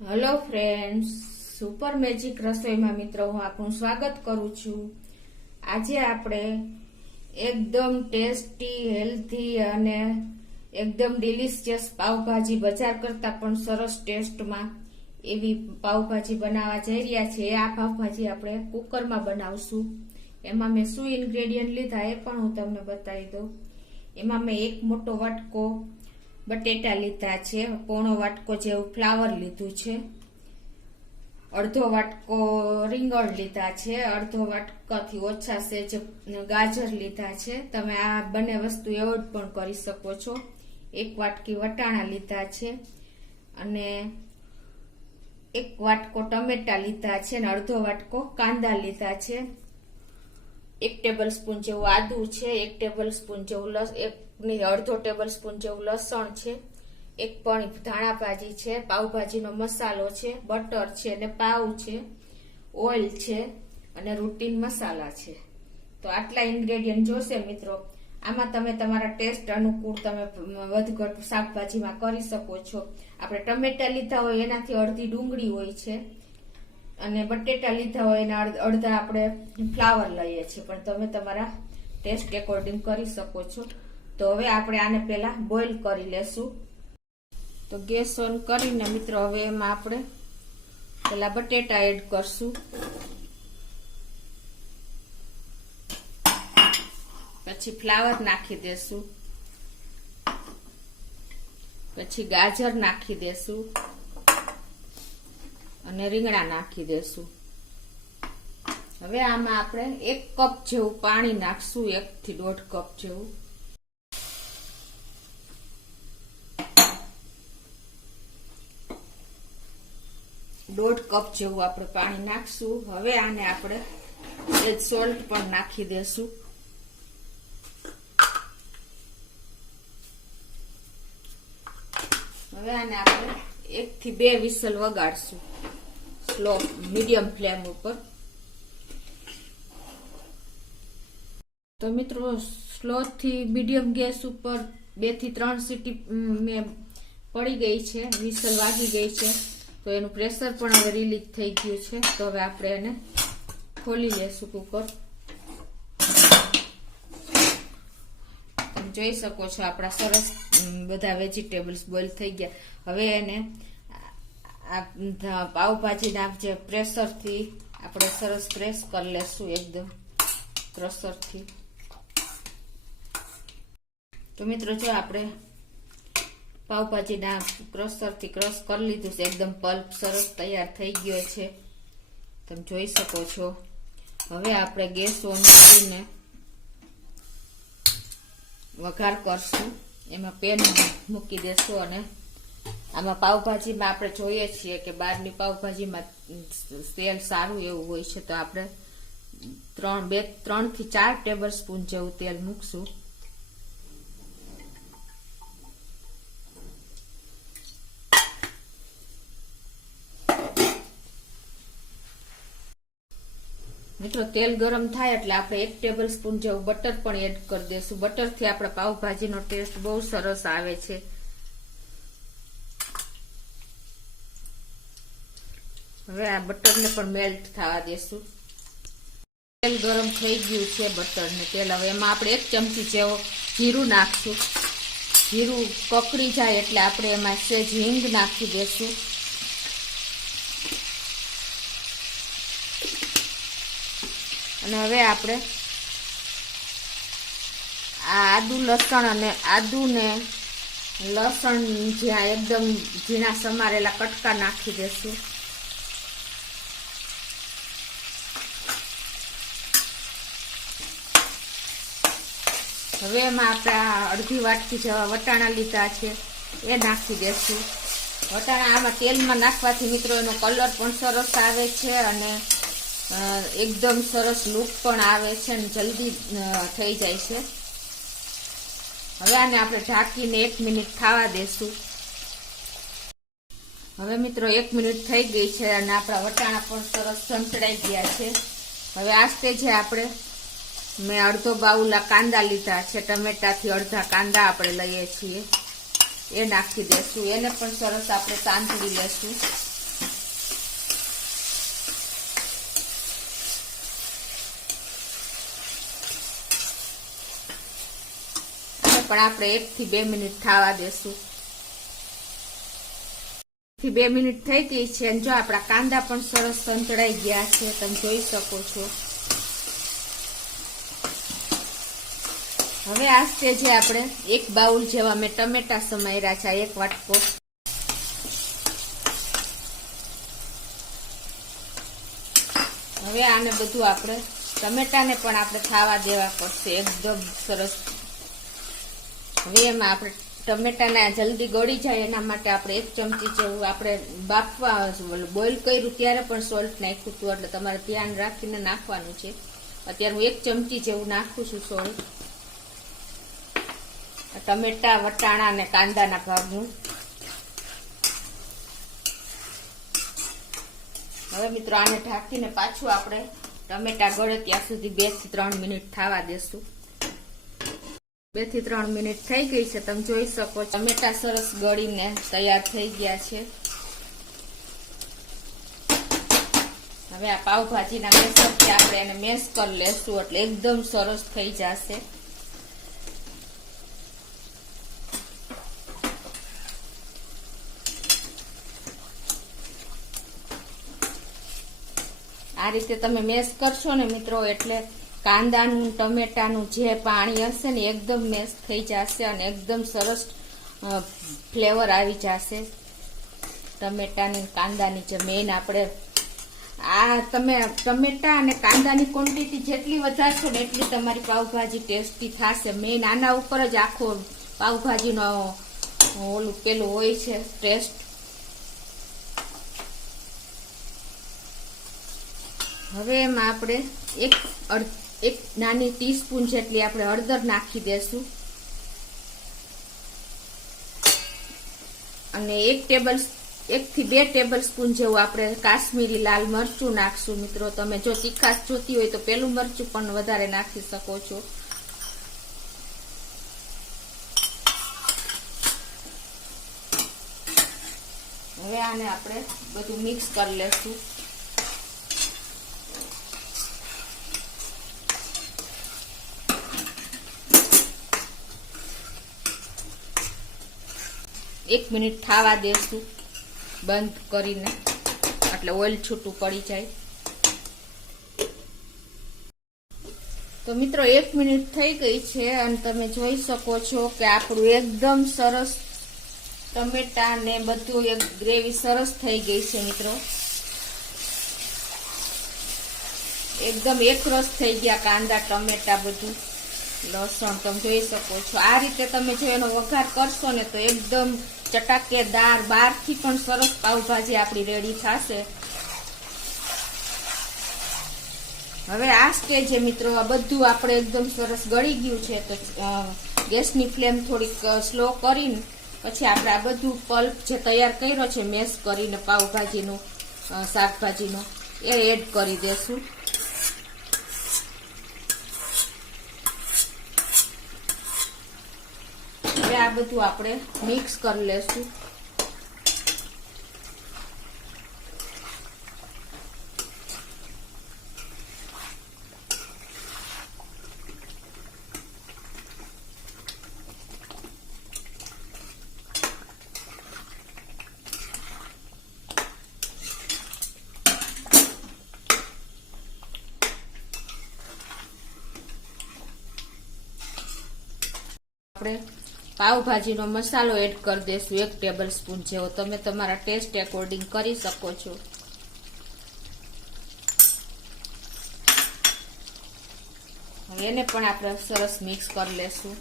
Hello friends, super magic રસોઈમાં મિત્રો હું આપનું સ્વાગત કરું છું। આજે આપણે એકદમ ટેસ્ટી, હેલ્ધી અને એકદમ ડિલિશિયસ પાવભાજી, બજાર કરતા પણ સરસ ટેસ્ટમાં એવી પાવભાજી બનાવવા જઈ રહ્યા છીએ। આ પાવભાજી આપણે કુકરમાં બનાવશું। એમાં મેં શું ઇન્ગ્રેડિયન્ટ લીધા એ પણ હું તમને બતાવી દઉં। એમાં મેં એક મોટો વાટકો બટેટા લીધા છે, પોણો વાટકો જેવું ફ્લાવર લીધું છે, અડધો વાટકો રીંગણ લીધા છે, અડધો વાટકાથી ઓછા સેજ ગાજર લીધા છે। તમે આ બંને વસ્તુ એવોર્ડ પણ કરી શકો છો। એક વાટકી વટાણા લીધા છે અને એક વાટકો ટમેટા લીધા છે અને અડધો વાટકો કાંદા લીધા છે। 1 ટેબલ સ્પૂન જેવું આદુ છે, 1 ટેબલ સ્પૂન જેવું અડધો ટેબલ સ્પૂન જેવું લસણ છે, એક પણ ધાણા ભાજી છે, પાવભાજીનો મસાલો છે, બટર છે અને પાવ છે, ઓઇલ છે અને રૂટીન મસાલા છે। તો આટલા ઇન્ગ્રેડિયન્ટ જોશે મિત્રો। આમાં તમે તમારા ટેસ્ટ અનુકૂળ તમે વધઘટ શાકભાજીમાં કરી શકો છો। આપણે ટમેટા લીધા હોય એનાથી અડધી ડુંગળી હોય છે અને બટેટા લીધા હોય એના અડધા આપણે ફ્લાવર લઈએ છીએ, પણ તમે તમારા ટેસ્ટ એકોર્ડિંગ કરી શકો છો। તો હવે આપણે આને પહેલા બોઇલ કરી લેશું। તો ગેસ ઓન કરીને મિત્રો હવે એમાં આપણે પહેલા બટેટા એડ કરશું, પછી ફ્લાવર નાખી દેશું, પછી ગાજર નાખી દેશું અને રીંગણા નાખી દેશું। હવે આમાં આપણે 1 કપ જેવું પાણી નાખશું, 1 થી 1.5 કપ જેવું। દોઢ કપ જેવું આપણે પાણી નાખશું। હવે આને આપણે સોલ્ટ પણ નાખી દેશું। હવે આને આપણે 1 થી 2 વિસલ વગાડશું સ્લો મીડિયમ ફ્લેમ ઉપર। તો મિત્રો સ્લો થી મીડિયમ ગેસ ઉપર 2 થી 3 સીટી મેં પડી ગઈ છે, વિસલ વાગી ગઈ છે, તો એનું પ્રેશર પણ હવે રિલીઝ થઈ ગયું છે। તો હવે આપણે એને ખોલી લેશું કુકર। તમે જોઈ શકો છો આપણા સરસ બધા વેજીટેબલ્સ બોઇલ થઈ ગયા। હવે એને આ પાવભાજીના જે પ્રેશરથી આપણે સરસ પ્રેસ કરી લેશું, એકદમ ક્રશરથી। તો મિત્રો જો આપણે પાવભાજીના ક્રશરથી ક્રશ કરી લીધું છે, એકદમ પલ્પ સરસ તૈયાર થઈ ગયો છે, તમે જોઈ શકો છો। હવે આપણે ગેસ ઓન કરીને વઘાર કરશું, એમાં પેન મૂકી દેશું અને આમાં પાવભાજીમાં આપણે જોઈએ છીએ કે બહારની પાવભાજીમાં તેલ સારું એવું હોય છે, તો આપણે 3 થી 4 ટેબલ સ્પૂન જેવું તેલ મૂકશું। મિત્રો તેલ ગરમ થાય એટલે આપણે 1 ટેબલ સ્પૂન જેવું બટર પણ એડ કરી દેશું। બટરથી આપણા પાવભાજીનો ટેસ્ટ બહુ સરસ આવે છે। હવે આ બટરને પણ મેલ્ટ થવા દેશું। તેલ ગરમ થઈ ગયું છે, બટરને તેલ। હવે એમાં આપણે 1 ચમચી જેવો જીરું નાખશું। જીરું કકડી જાય એટલે આપણે એમાં સેજ હિંગ નાખી દેશું। અને હવે આપણે આ આદુ ને લસણ જ્યાં એકદમ ઝીણા સમારેલા કટકા નાખી દેશું। હવે એમાં આપણે અડધી વાટકી જેવા વટાણા લીધા છે એ નાખી દેશું। વટાણા આમાં તેલમાં નાખવાથી મિત્રો એનો કલર પણ સરસ આવે છે અને એકદમ સરસ લુક પણ આવે છે અને જલ્દી થઈ જાય છે। હવે આને આપણે ઢાંકીને 1 મિનિટ થવા દેશું। હવે મિત્રો 1 મિનિટ થઈ ગઈ છે અને આપણા વટાણા પણ સરસ સંતળાઈ ગયા છે। હવે આ સ્ટેજે આપણે મેં અડધો બાઉલા કાંદા લીધા છે, ટમેટાથી અડધા કાંદા આપણે લઈએ છીએ, એ નાખી દેશું। એને પણ સરસ આપણે સાંતળી લેશું। પણ આપણે 1 થી 2 મિનિટ થવા દેશું. 2 મિનિટ થઈ ગઈ છે અને જો આપણા કાંદા પણ સરસ સંતળાઈ ગયા છે, તમે જોઈ શકો છો. હવે આ સ્ટેજે આપણે 1 બાઉલ જેવા મેં ટમેટા સમાર્યા છે, 1 વાટકો. હવે આને બધું આપણે ટમેટાને પણ આપણે ખાવા દેવા પડશે એકદમ સરસ. હવે એમાં આપણે ટમેટાને જલ્દી ગળી જાય એના માટે આપણે 1 ચમચી જેવું આપણે બાફવા બોઇલ કર્યું ત્યારે પણ સોલ્ટ નાખ્યું હતું, એટલે તમારે ધ્યાન રાખીને નાખવાનું છે. અત્યારે હું 1 ચમચી જેવું નાખું છું સોલ્ટ, ટમેટા, વટાણા અને કાંદાના ભાગનું. હવે મિત્રો આને ઢાંકીને પાછું આપણે ટમેટા ગળે ત્યાં સુધી 2 થી 3 મિનિટ થવા દેશું. 2 થી 3 મિનિટ થઈ ગઈ છે, તમે જોઈ શકો. ટમેટા સરસ ગળીને તૈયાર થઈ ગયા છે. હવે આ પાવભાજીના મેસરથી આપણે એને મેશ કરી લેશું એટલે એકદમ સરસ થઈ જશે. આ રીતે તમે મેશ કરશો ને મિત્રો એટલે કાંદાનું ટમેટાનું જે પાણી હશે ને એકદમ મેશ થઈ જશે અને એકદમ સરસ ફ્લેવર આવી જશે ટમેટાની કાંદાની. જે મેઇન આપણે આ તમે ટમેટા અને કાંદાની ક્વોન્ટિટી જેટલી વધારશો ને એટલી તમારી પાવભાજી ટેસ્ટી થશે. મેઇન આના ઉપર જ આખો પાવભાજીનો ઓલું પેલું હોય છે ટેસ્ટ. હવે એમાં આપણે એક નાની ટીસ્પૂન જેટલી આપણે હળદર નાખી દેશું અને 1 થી 2 ટેબલ સ્પૂન જેવું આપણે કાશ્મીરી લાલ મરચું નાખશું. મિત્રો તમે જો તીખાશ જોતી હોય તો પેલું મરચું પણ વધારે નાખી શકો છો. હવે આને આપણે બધું મિક્સ કરી લેશું. એક મિનિટ થવા દેશું બંધ કરીને, એટલે ઓઇલ છૂટું પડી જાય. તો મિત્રો 1 મિનિટ થઈ ગઈ છે અને તમે જોઈ શકો છો કે આપણું એકદમ સરસ ટમેટા ને બધું એક ગ્રેવી સરસ થઈ ગઈ છે. મિત્રો એકદમ એકરસ થઈ ગયા કાંદા, ટમેટા, બધું લસણ તમે જોઈ શકો છો. આ રીતે તમે જો એનો વઘાર કરશો ને તો એકદમ ચટાકેદાર બહારથી પણ સરસ પાવભાજી આપણી રેડી થશે. હવે આ સ્ટેજે મિત્રો આ બધું આપણે એકદમ સરસ ગળી ગયું છે તો ગેસની ફ્લેમ થોડીક સ્લો કરીને પછી આપણે આ બધું પલ્પ જે તૈયાર કર્યો છે મેશ કરીને પાવભાજીનું શાકભાજીનો એ એડ કરી દેશું. હવે આ બધું આપણે મિક્સ કરી લેશું. આપણે પાવભાજીનો મસાલો એડ કરી દેશું 1 ટેબલ સ્પૂન જેવો. તમે તમારા ટેસ્ટ એકોર્ડિંગ કરી શકો છો. હવે એને પણ આપણે સરસ મિક્સ કરી લેશું.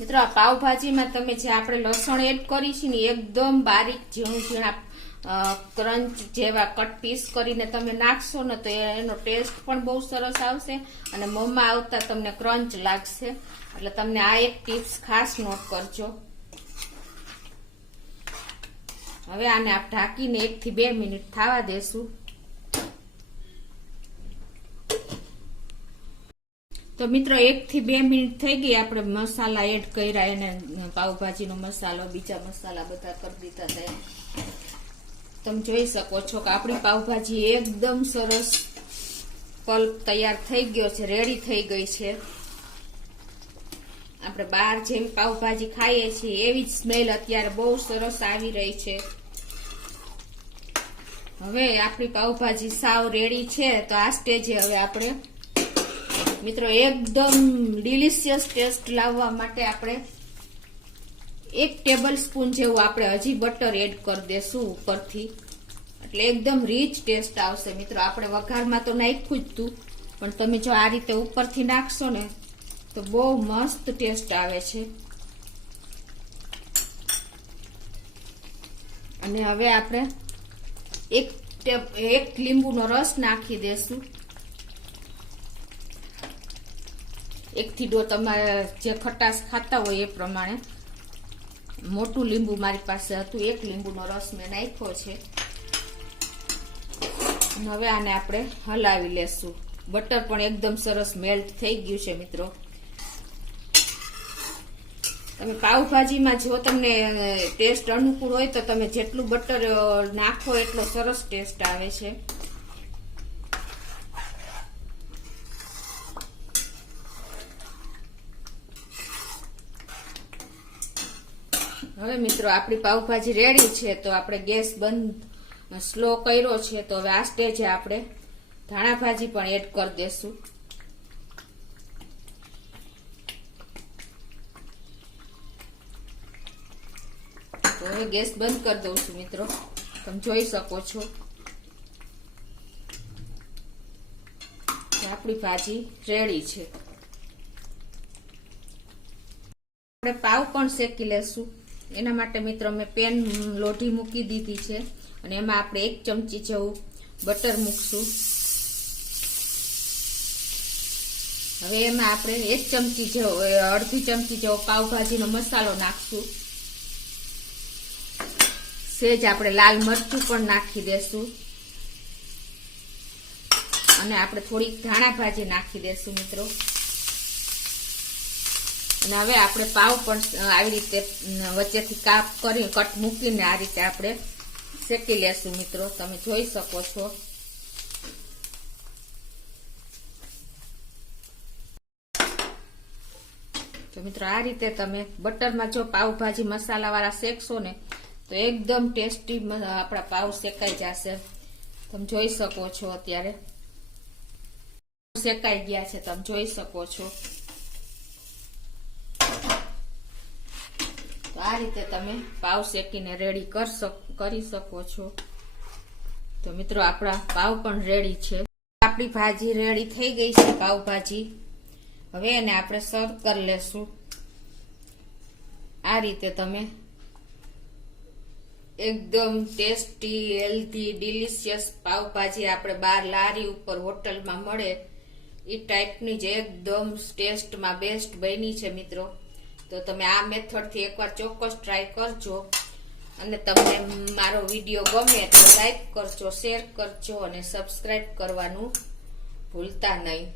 મિત્રો આ પાવભાજીમાં તમે જે આપણે લસણ એડ કરી છે ને એકદમ બારીક ઝીણા ક્રંચ જેવા કટ પીસ કરીને તમે નાખશો ને તો એનો ટેસ્ટ પણ બહુ સરસ આવશે અને મોંમાં આવતા તમને ક્રંચ લાગશે. એટલે તમને આ એક ટિપ્સ ખાસ નોટ કરજો. હવે આને આપ ઢાંકીને 1 થી 2 મિનિટ થવા દેશું. તો મિત્રો 1 થી 2 મિનિટ થઈ ગઈ, આપણે મસાલા એડ કર્યા, એને પાવભાજીનો મસાલો, બીજા મસાલા બધા કરી દીધા હતા. તમે જોઈ શકો છો કે આપણી પાવભાજી એકદમ સરસ પલ્પ તૈયાર થઈ ગયો છે, રેડી થઈ ગઈ છે. આપણે બહાર જેવી પાવભાજી ખાઈએ છીએ એવી જ સ્મેલ અત્યારે બહુ સરસ આવી રહી છે. હવે આપણી પાવભાજી સાવ રેડી છે. તો આ સ્ટેજે હવે આપણે મિત્રો એકદમ ડિલિશિયસ ટેસ્ટ લાવવા માટે આપણે 1 ટેબલ સ્પૂન જેવું આપણે હજી બટર એડ કરી દેશું ઉપરથી, એટલે એકદમ રીચ ટેસ્ટ આવશે. મિત્રો આપણે વઘારમાં તો નાખ્યું જ હતું, પણ તમે જો આ રીતે ઉપરથી નાખશો ને તો બહુ મસ્ત ટેસ્ટ આવે છે. અને હવે આપણે એક લીંબુનો રસ નાખી દેશું. 1 થી 2 તમારે જે ખટાશ ખાતા હોય એ પ્રમાણે. મોટું લીંબુ મારી પાસે હતું, 1 લીંબુનો રસ મેં નાખ્યો છે. હવે આને આપણે હલાવી લેશું. બટર પણ એકદમ સરસ મેલ્ટ થઈ ગયું છે. મિત્રો તમે પાવભાજીમાં જો તમને ટેસ્ટ અનુકૂળ હોય તો તમે જેટલું બટર નાખો એટલો સરસ ટેસ્ટ આવે છે. હવે મિત્રો આપણી પાવભાજી રેડી છે. તો આપણે ગેસ બંધ સ્લો કર્યો છે. તો હવે આ સ્ટેજે આપણે ધાણા ભાજી પણ એડ કરી દેશું. તો હવે ગેસ બંધ કરી દઉં છું. મિત્રો તમે જોઈ શકો છો આપણી ભાજી રેડી છે. આપણે પાવ પણ શેકી લેશું. એના માટે મિત્રો મેં પેન લોઢી મૂકી દીધી છે અને એમાં આપણે 1 ચમચી જેવું બટર મૂકશું. હવે એમાં આપણે 1 ચમચી જેવો, અડધી ચમચી જેવો પાવભાજીનો મસાલો નાખશું. સેજ આપણે લાલ મરચું પણ નાખી દેશું અને આપણે થોડીક ધાણા ભાજી નાખી દેશું. મિત્રો અને હવે આપણે પાવ પણ આવી રીતે વચ્ચેથી કાપ કરી કટ મૂકીને આ રીતે આપણે શેકી લેશું. મિત્રો તમે જોઈ શકો છો. તો મિત્રો આ રીતે તમે બટરમાં જો પાવભાજી મસાલા વાળા શેકશો ને તો એકદમ ટેસ્ટી આપણા પાવ શેકાઈ જશે. તમે જોઈ શકો છો અત્યારે શેકાઈ ગયા છે. તમે જોઈ શકો છો. તો આ રીતે તમે પાવ શેકીને રેડી કરી શકો છો. તો મિત્રો આપણા પાવ પણ રેડી છે. આપણી ભાજી રેડી થઈ ગઈ છે, પાવભાજી. હવે એને આપણે સર્વ કરી લેશું. આ રીતે તમે એકદમ ટેસ્ટી, હેલ્ધી, ડિલિશિયસ પાવભાજી આપણે બહાર લારી ઉપર હોટલમાં મળે એ ટાઈપની જ એકદમ ટેસ્ટમાં બેસ્ટ બની છે. મિત્રો તો તમે આ મેથડથી એકવાર ચોક્કસ ટ્રાય કરજો. અને તમને મારો વિડીયો ગમે તો લાઈક કરજો, શેર કરજો અને સબસ્ક્રાઈબ કરવાનું ભૂલતા નહીં.